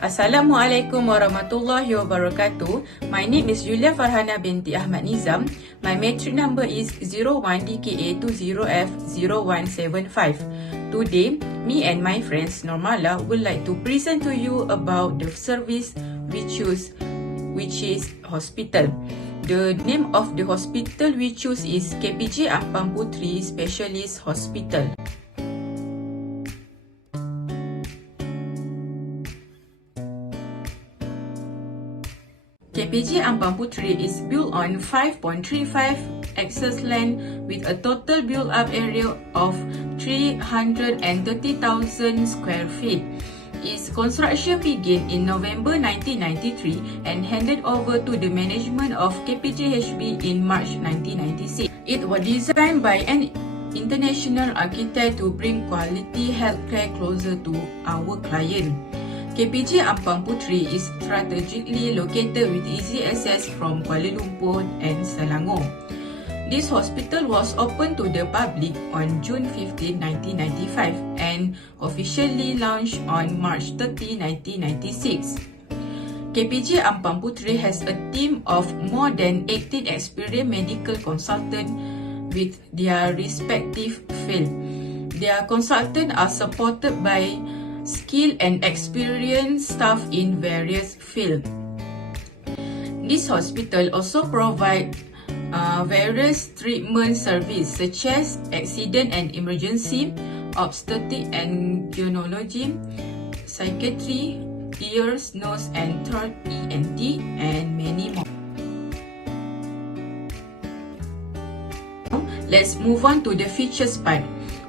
Assalamualaikum warahmatullahi wabarakatuh. My name is Julia Farhana binti Ahmad Nizam. My matric number is 01DKA20F0175. Today, me and my friends Normala would like to present to you about the service we choose, which is hospital. The name of the hospital we choose is KPJ Ampang Puteri Specialist Hospital. KPJ Ampang Puteri is built on 5.35 acres land with a total built-up area of 330,000 square feet. Its construction began in November 1993 and handed over to the management of KPJHB in March 1996. It was designed by an international architect to bring quality healthcare closer to our client. KPJ Ampang Puteri is strategically located with easy access from Kuala Lumpur and Selangor. This hospital was opened to the public on June 15, 1995 and officially launched on March 30, 1996. KPJ Ampang Puteri has a team of more than 18 experienced medical consultants with their respective field. Their consultants are supported by skilled and experienced staff in various fields. This hospital also provides various treatment services such as accident and emergency, obstetric and gynecology, psychiatry, ears, nose and throat, ENT, and many more. Let's move on to the features part.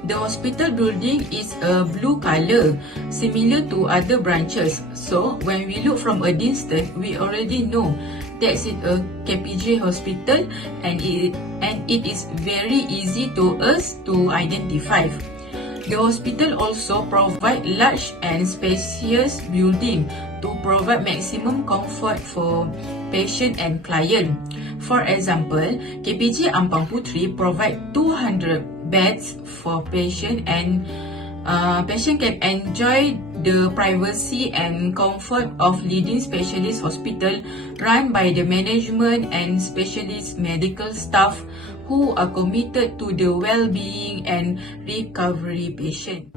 The hospital building is a blue color, similar to other branches. So, when we look from a distance, we already know that's a KPJ hospital and it is very easy to us to identify. The hospital also provides large and spacious building to provide maximum comfort for patient and client. For example, KPJ Ampang Puteri provide 200 beds for patient and patient can enjoy the privacy and comfort of leading specialist hospital run by the management and specialist medical staff who are committed to the well-being and recovery patient.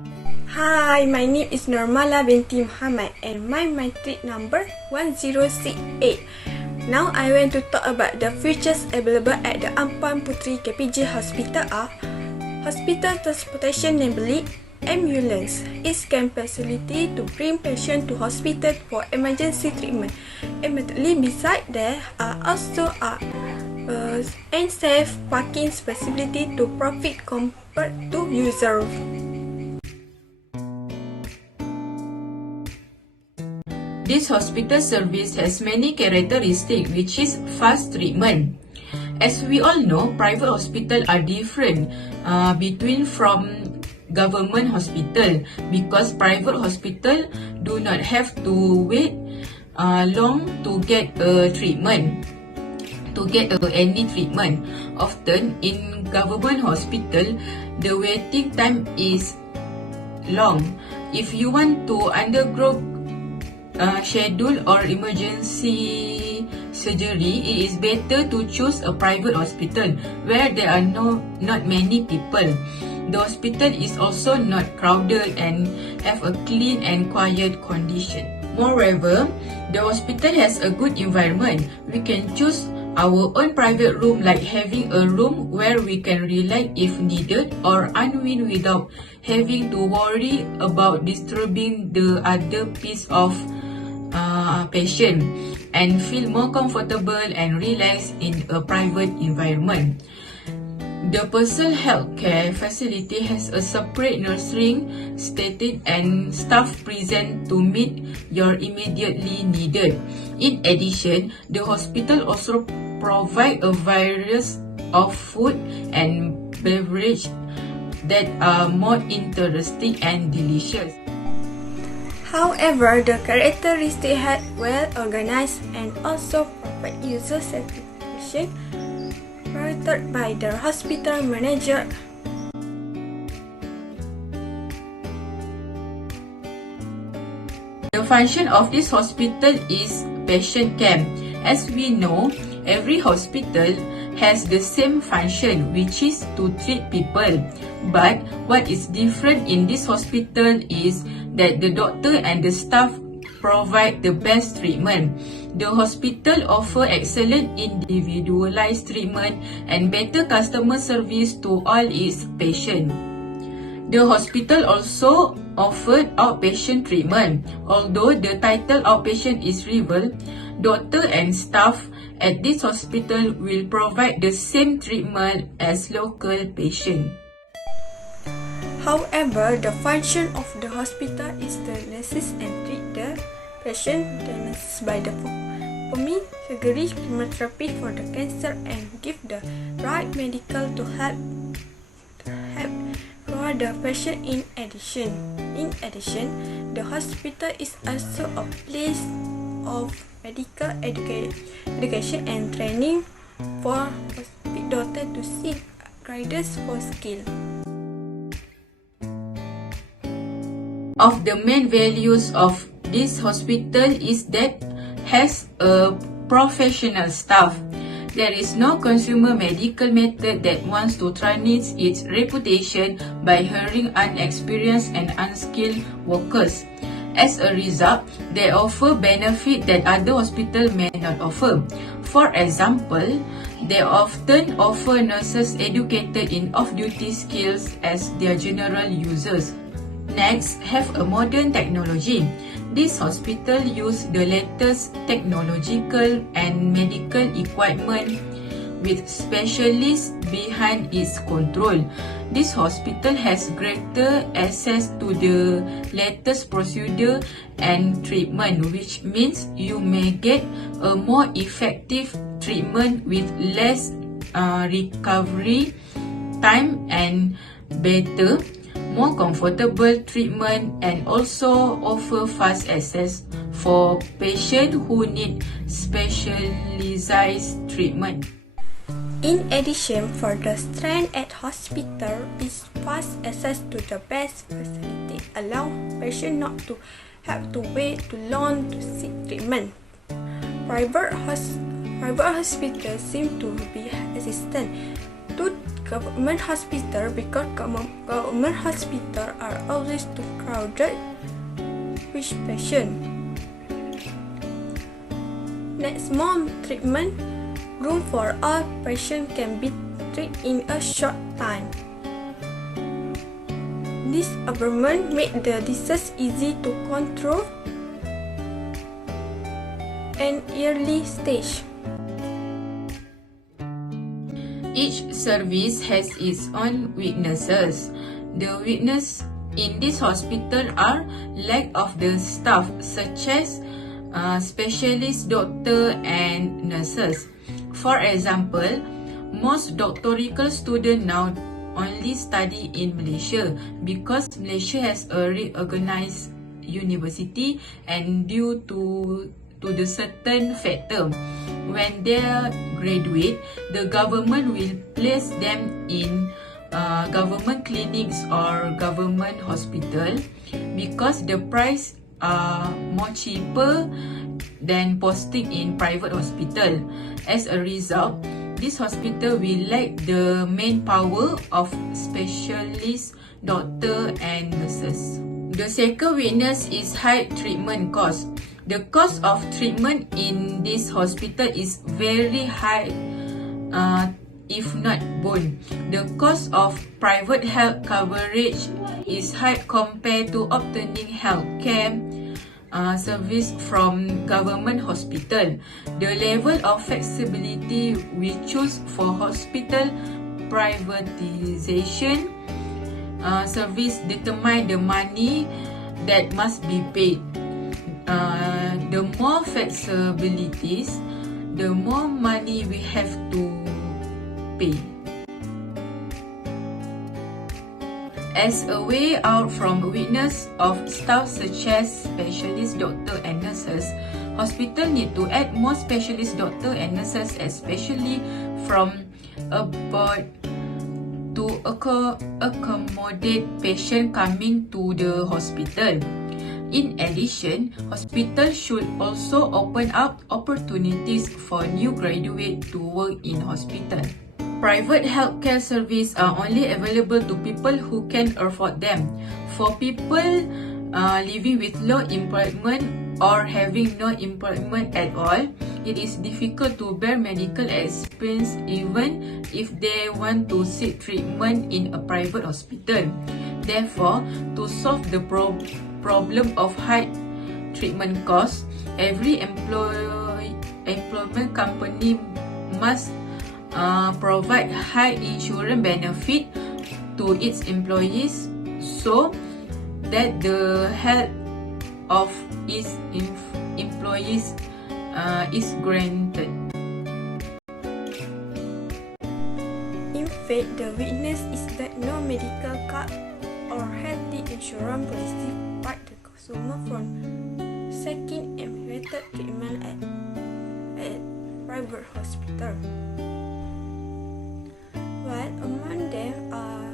Hi, my name is Normala binti Muhammad and my matric number 1068. Now I want to talk about the features available at the Ampang Puteri KPJ Hospital are hospital transportation, namely ambulance. It can facility to bring patient to hospital for emergency treatment. Immediately beside there are also and safe parking facility to provide comfort to user. This hospital service has many characteristics, which is fast treatment. As we all know, private hospitals are different between from government hospital because private hospital do not have to wait long to get a treatment, any treatment. Often in government hospital, the waiting time is long. If you want to undergo schedule or emergency surgery, it is better to choose a private hospital where there are not many people. The hospital is also not crowded and have a clean and quiet condition. Moreover, the hospital has a good environment. We can choose our own private room, like having a room where we can relax if needed or unwind without having to worry about disturbing the other piece of patient, and feel more comfortable and relaxed in a private environment. The personal healthcare facility has a separate nursing staff and staff present to meet your immediately needed. In addition, the hospital also provide a variety of food and beverage that are more interesting and delicious. However, the characteristic had well organized and also provide user satisfaction monitored by the hospital manager. The The function of this hospital is patient care. As we know, every hospital has the same function, which is to treat people. But what is different in this hospital is that the doctor and the staff provide the best treatment. The hospital offer excellent individualized treatment and better customer service to all its patients. The hospital also offered outpatient treatment. Although the title outpatient is revealed, doctor and staff at this hospital will provide the same treatment as local patient. However, the function of the hospital is to assist and treat the patient, diagnosed by the performing surgery, chemotherapy for the cancer, and give the right medical to help for the patient. In addition, the hospital is also a place of medical education and training for doctors to seek guidance for skill. Of the main values of this hospital is that has a professional staff. There is no consumer medical method that wants to tarnish its reputation by hiring unexperienced and unskilled workers. As a result, they offer benefits that other hospitals may not offer. For example, they often offer nurses educated in off-duty skills as their general users. Next, have a modern technology. This hospital use the latest technological and medical equipment with specialists behind its control. This hospital has greater access to the latest procedure and treatment, which means you may get a more effective treatment with less recovery time and better, more comfortable treatment, and also offer fast access for patients who need specialized treatment. In addition, for the strength at hospital is fast access to the best facility, allow patients not to have to wait too long to seek treatment. Private hospitals seem to be resistant to government hospital because government hospital are always too crowded with patients. Next, more treatment room for all patients can be treated in a short time. This arrangement made the disease easy to control and early stage. Each service has its own weaknesses. The weaknesses in this hospital are lack of the staff such as specialist doctor and nurses. For example, most doctoral students now only study in Malaysia because Malaysia has a reorganized university, and due to the certain factor, when they graduate, the government will place them in government clinics or government hospital because the price are more cheaper than posting in private hospital. As a result, this hospital will lack the manpower of specialist doctor and nurses. The second weakness is high treatment cost. The cost of treatment in this hospital is very high, if not bone. The cost of private health coverage is high compared to obtaining healthcare service from government hospital. The level of flexibility we choose for hospital privatization service determine the money that must be paid. The more flexibilities, the more money we have to pay. As a way out from weakness of staff such as specialist doctor and nurses, hospital need to add more specialist doctor and nurses, especially from abroad, to accommodate patient coming to the hospital. In addition, hospitals should also open up opportunities for new graduates to work in hospital. Private healthcare services are only available to people who can afford them. For people living with low employment or having no employment at all, it is difficult to bear medical expense even if they want to seek treatment in a private hospital. Therefore, to solve the problem of high treatment costs, every employment company must provide high insurance benefit to its employees so that the health of its employees is granted. In fact, the witness is that no medical card or health insurance policy protect the consumer from seeking elevated treatment at private hospital. While among them are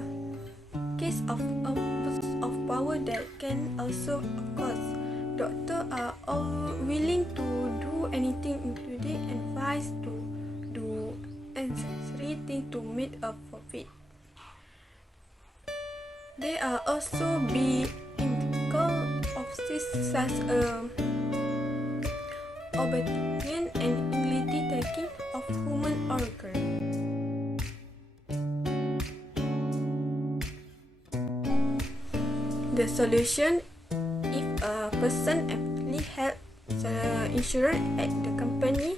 cases of abuse of power that can also occur, doctors are all willing to do anything, including advice to do unnecessary things to make a profit. There are also be ethical offenses such as obtaining and illegally taking of human organs. The solution: if a person actually has insurance at the company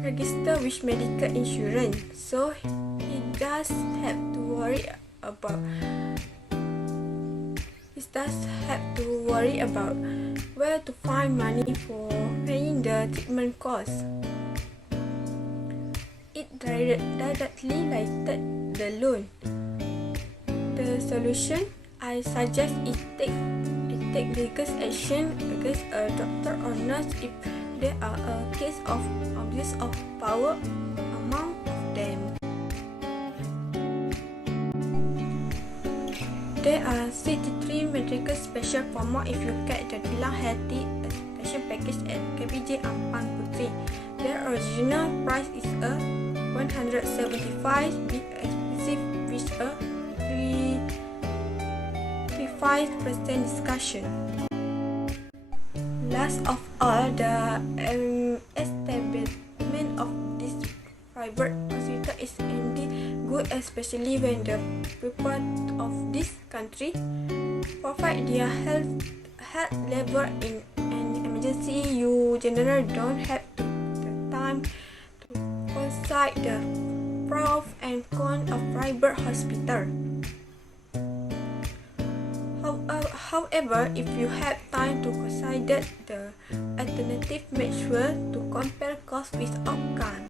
register with medical insurance, so he does have to worry about where to find money for paying the treatment costs. It directly related the loan. The solution I suggest is take legal action against a doctor or nurse if there are a case of abuse of power among them. There are 63 medical special promo if you get the Tulang Healthy special package at KPJ Ampang Puteri. Their original price is a 175, big exclusive with a 35% discussion. Last of all, the establishment of this private hospital is indeed good, especially when the people of this country provide their health level in an emergency. You generally don't have the time to consider the pros and cons of private hospital. However, if you have time to consider the alternative, make sure to compare cost with outcome.